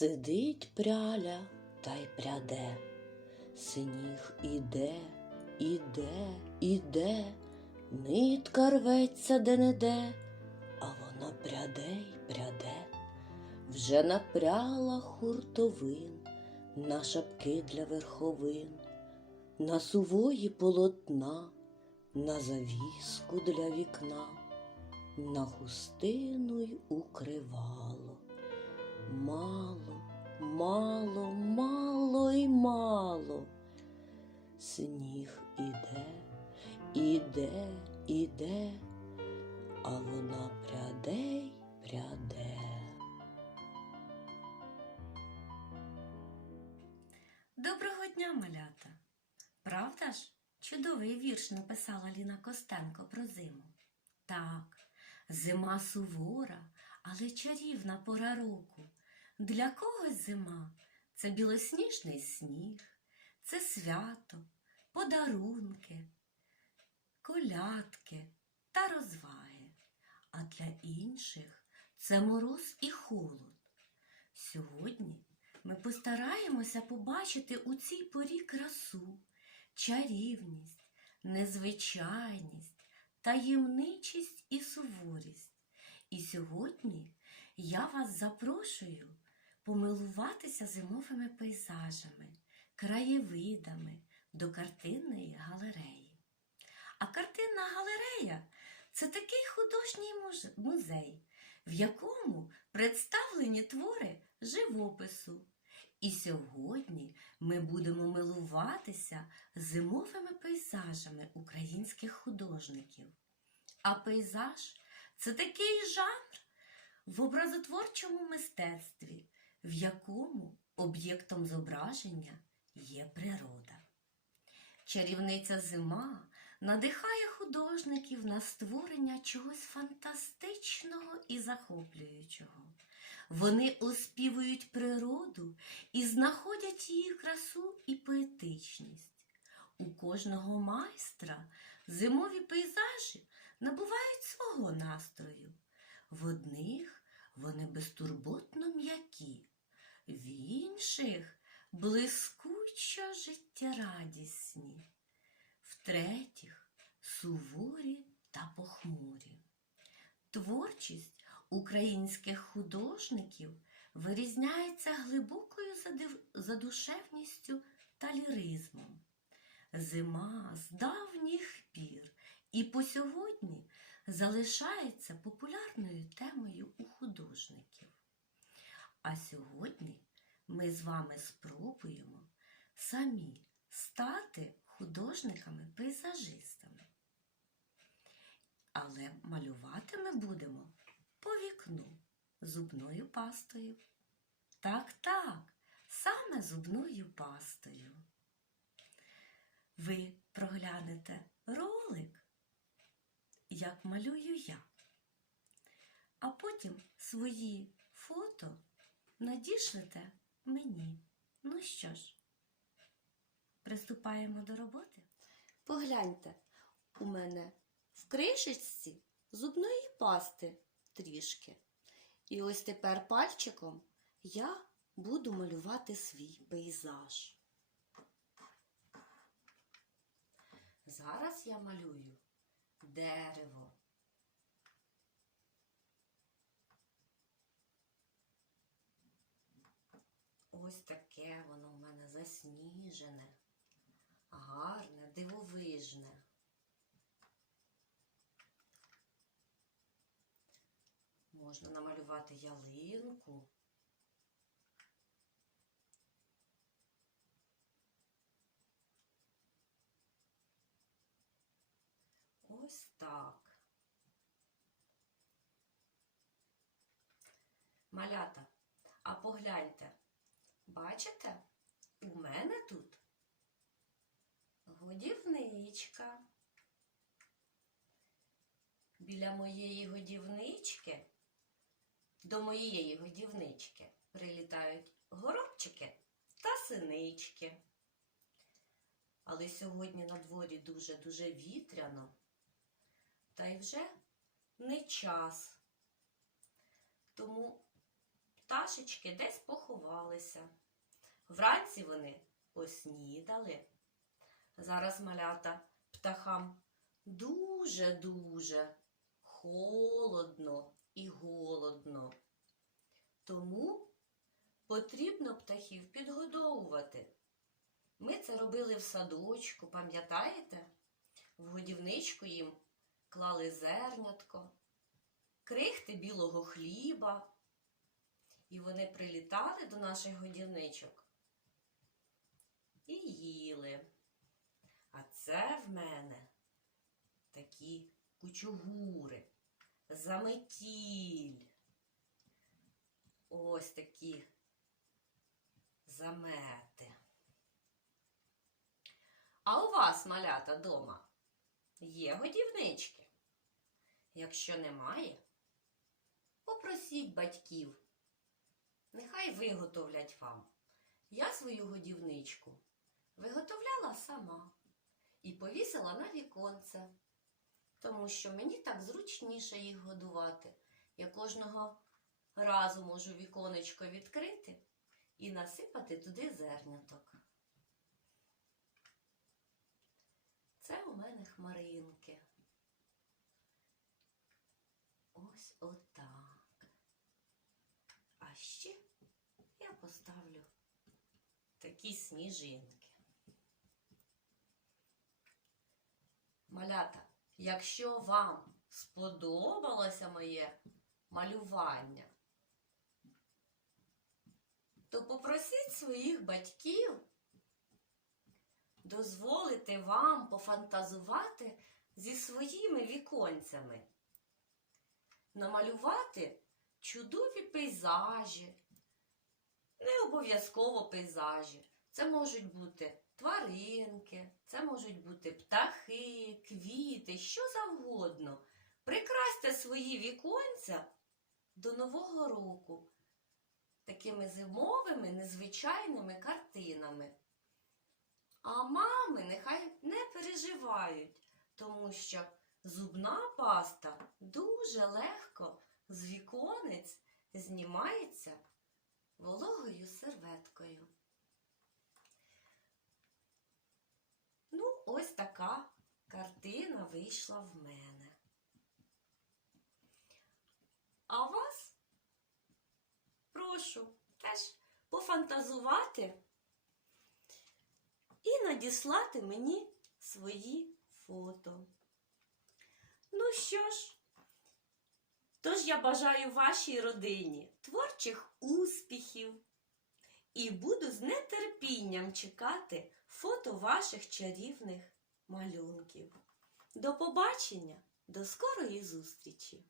Сидить пряля та й пряде, сніг іде, іде, іде, нитка рветься де-не-де, а вона пряде й пряде, вже напряла хуртовин на шапки для верховин, на сувої полотна, на завіску для вікна, на хустину й укривало. Мало, мало, мало й мало. Сніг іде, іде, іде, а вона пряде й пряде. Доброго дня, малята! Правда ж, чудовий вірш написала Ліна Костенко про зиму. Так, зима сувора, але чарівна пора року. Для когось зима це білосніжний сніг, це свято, подарунки, колядки та розваги. А для інших це мороз і холод. Сьогодні ми постараємося побачити у цій порі красу, чарівність, незвичайність, таємничість і суворість. І сьогодні я вас запрошую помилуватися зимовими пейзажами, краєвидами до картинної галереї. А картинна галерея це такий художній музей, в якому представлені твори живопису. І сьогодні ми будемо милуватися зимовими пейзажами українських художників. А пейзаж це такий жанр в образотворчому мистецтві, в якому об'єктом зображення є природа. Чарівниця зима надихає художників на створення чогось фантастичного і захоплюючого. Вони оспівують природу і знаходять її красу і поетичність. У кожного майстра зимові пейзажі набувають свого настрою. В одних вони безтурботно м'які, в інших блискучо життєрадісні, в третіх суворі та похмурі. Творчість українських художників вирізняється глибокою задушевністю та ліризмом. Зима з давніх пір і по сьогодні залишається популярною темою у художників. А сьогодні ми з вами спробуємо самі стати художниками-пейзажистами. Але малювати ми будемо по вікну зубною пастою. Так, так, саме зубною пастою. Ви проглянете ролик, як малюю я, а потім свої фото надішлете мені. Ну що ж, приступаємо до роботи. Погляньте, у мене в кришечці зубної пасти трішки. І ось тепер пальчиком я буду малювати свій пейзаж. Зараз я малюю дерево. Ось таке воно в мене засніжене, гарне, дивовижне. Можна намалювати ялинку. Ось так. Малята, а погляньте, бачите, у мене тут годівничка. Біля моєї годівнички, до моєї годівнички прилітають горобчики та синички. Але сьогодні на дворі дуже-дуже вітряно, та й вже не час. Тому пташечки десь поховалися. Вранці вони поснідали. Зараз малята птахам дуже-дуже холодно і голодно. Тому потрібно птахів підгодовувати. Ми це робили в садочку, пам'ятаєте? В годівничку їм клали зернятко, крихти білого хліба. І вони прилітали до наших годівничок і їли. А це в мене такі кучугури, заметіль. Ось такі замети. А у вас, малята, дома є годівнички? Якщо немає, попросіть батьків. Нехай виготовлять вам. Я свою годівничку виготовляла сама і повісила на віконце, тому що мені так зручніше їх годувати. Я кожного разу можу віконечко відкрити і насипати туди зерняток. Це у мене хмаринки. Ось отак. А ще я поставлю такі сніжинки. Малята, якщо вам сподобалося моє малювання, то попросіть своїх батьків дозволити вам пофантазувати зі своїми віконцями, намалювати чудові пейзажі, не обов'язково пейзажі. Це можуть бути тваринки, це можуть бути птахи, квіти, що завгодно. Прикрасьте свої віконця до Нового року такими зимовими незвичайними картинами. А мами нехай не переживають, тому що зубна паста дуже легко з віконець знімається вологою серветкою. Ну, ось така картина вийшла в мене. А вас прошу теж пофантазувати і надіслати мені свої фото. Ну що ж, тож я бажаю вашій родині творчих успіхів і буду з нетерпінням чекати фото ваших чарівних малюнків. До побачення, до скорої зустрічі!